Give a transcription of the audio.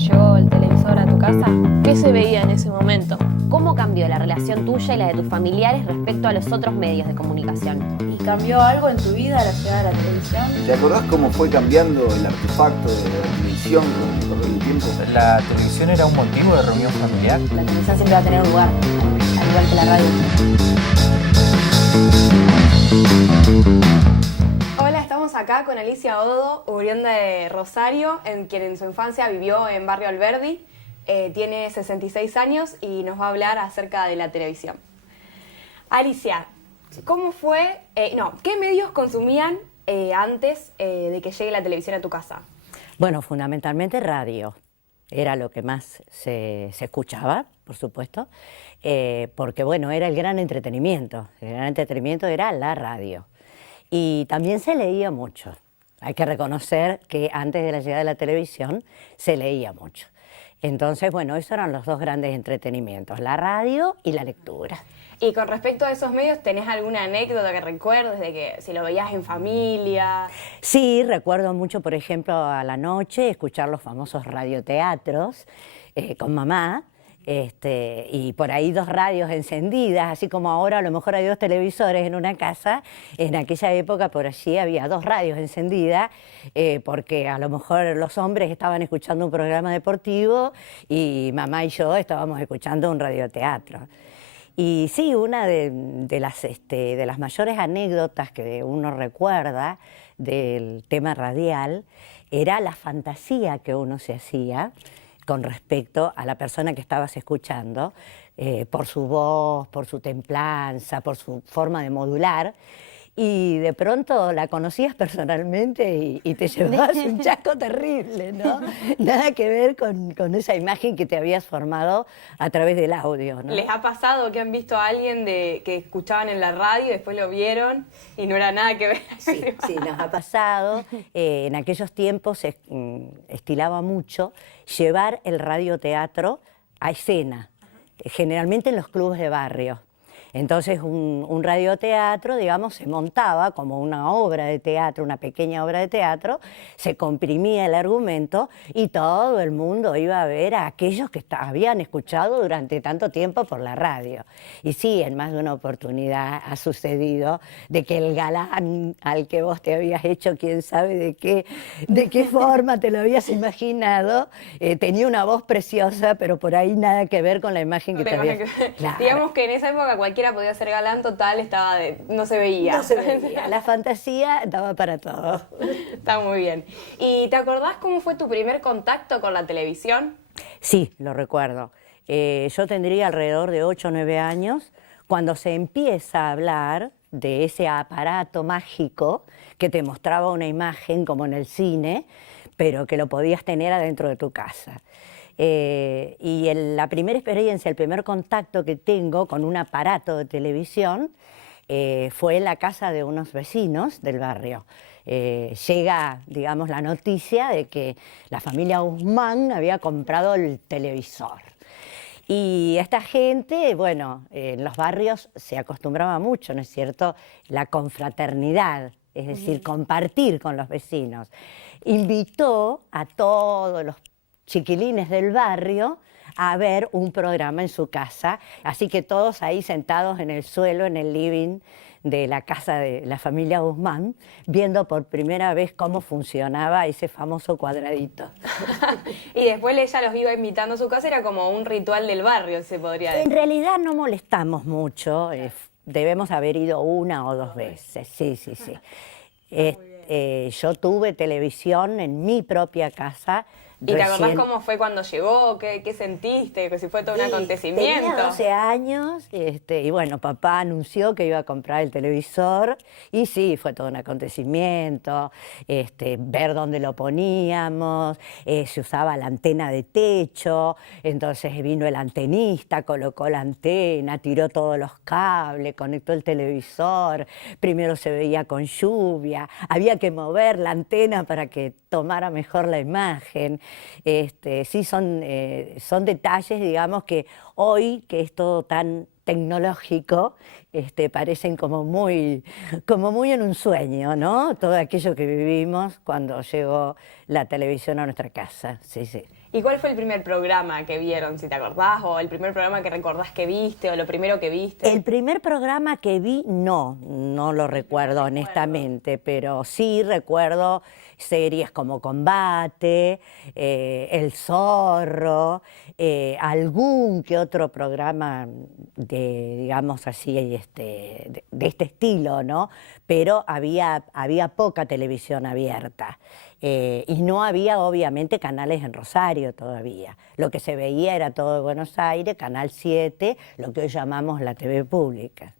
llegó el televisor a tu casa? ¿Qué se veía en ese momento? ¿Cómo cambió la relación tuya y la de tus familiares respecto a los otros medios de comunicación? ¿Y cambió algo en tu vida la llegada de la televisión? ¿Te acordás cómo fue cambiando el artefacto de la televisión con el correr del tiempo? ¿La televisión era un motivo de reunión familiar? La televisión siempre va a tener un lugar, al igual que la radio. Hola, estamos acá con Alicia Odo, oriunda de Rosario, quien en su infancia vivió en Barrio Alberdi. Tiene 66 años y nos va a hablar acerca de la televisión. Alicia, ¿cómo fue, qué medios consumían antes de que llegue la televisión a tu casa? Bueno, fundamentalmente radio. Era lo que más se escuchaba, por supuesto, porque bueno, era el gran entretenimiento. El gran entretenimiento era la radio. Y también se leía mucho. Hay que reconocer que antes de la llegada de la televisión se leía mucho. Entonces, bueno, esos eran los dos grandes entretenimientos, la radio y la lectura. Y con respecto a esos medios, ¿tenés alguna anécdota que recuerdes de que si lo veías en familia? Sí, recuerdo mucho, por ejemplo, a la noche escuchar los famosos radioteatros con mamá. Y por ahí dos radios encendidas, así como ahora a lo mejor hay dos televisores en una casa. En aquella época por allí había dos radios encendidas, porque a lo mejor los hombres estaban escuchando un programa deportivo y mamá y yo estábamos escuchando un radioteatro. Y sí, una de las mayores anécdotas que uno recuerda del tema radial era la fantasía que uno se hacía con respecto a la persona que estabas escuchando, por su voz, por su templanza, por su forma de modular, y de pronto la conocías personalmente y te llevabas un chasco terrible, ¿no? Nada que ver con esa imagen que te habías formado a través del audio, ¿no? ¿Les ha pasado que han visto a alguien que escuchaban en la radio y después lo vieron y no era nada que ver? Sí, sí, nos ha pasado. En aquellos tiempos se estilaba mucho llevar el radioteatro a escena, generalmente en los clubes de barrio. Entonces un radioteatro, digamos, se montaba como una obra de teatro, una pequeña obra de teatro, se comprimía el argumento y todo el mundo iba a ver a aquellos que habían escuchado durante tanto tiempo por la radio. Y sí, en más de una oportunidad ha sucedido de que el galán al que vos te habías hecho, quién sabe de qué forma te lo habías imaginado, tenía una voz preciosa, pero por ahí nada que ver con la imagen que te habías... Claro. Digamos que en esa época cualquiera podía ser galán, total, no se veía. No se veía, la fantasía daba para todo. Está muy bien. ¿Y te acordás cómo fue tu primer contacto con la televisión? Sí, lo recuerdo. Yo tendría alrededor de 8 o 9 años cuando se empieza a hablar de ese aparato mágico que te mostraba una imagen como en el cine, pero que lo podías tener adentro de tu casa. La primera experiencia, el primer contacto que tengo con un aparato de televisión fue en la casa de unos vecinos del barrio. Llega, digamos, la noticia de que la familia Guzmán había comprado el televisor. Y esta gente, bueno, en los barrios se acostumbraba mucho, ¿no es cierto?, la confraternidad, es decir, compartir con los vecinos. Invitó a todos los chiquilines del barrio a ver un programa en su casa, así que todos ahí sentados en el suelo, en el living de la casa de la familia Guzmán, viendo por primera vez cómo funcionaba ese famoso cuadradito. Y después ella los iba invitando a su casa, era como un ritual del barrio, se podría decir. En realidad no molestamos mucho, debemos haber ido una o dos veces, sí. Yo tuve televisión en mi propia casa. ¿Y te acordás cómo fue cuando llegó? ¿Qué sentiste? Que si fue todo un acontecimiento. Tenía 12 años y bueno, papá anunció que iba a comprar el televisor y sí, fue todo un acontecimiento, ver dónde lo poníamos, se usaba la antena de techo, entonces vino el antenista, colocó la antena, tiró todos los cables, conectó el televisor, primero se veía con lluvia, había que mover la antena para que tomara mejor la imagen. Sí, son detalles, digamos, que hoy, que es todo tan tecnológico, parecen como muy en un sueño, ¿no? Todo aquello que vivimos cuando llegó la televisión a nuestra casa, sí, sí. ¿Y cuál fue el primer programa que vieron, si te acordás? ¿O el primer programa que recordás que viste? ¿O lo primero que viste? El primer programa que vi, no lo recuerdo honestamente, pero sí recuerdo series como Combate, El Zorro, algún que otro programa de, digamos así, de este estilo, ¿no? Pero había poca televisión abierta. Y no había obviamente canales en Rosario todavía. Lo que se veía era todo de Buenos Aires, Canal 7, lo que hoy llamamos la TV pública.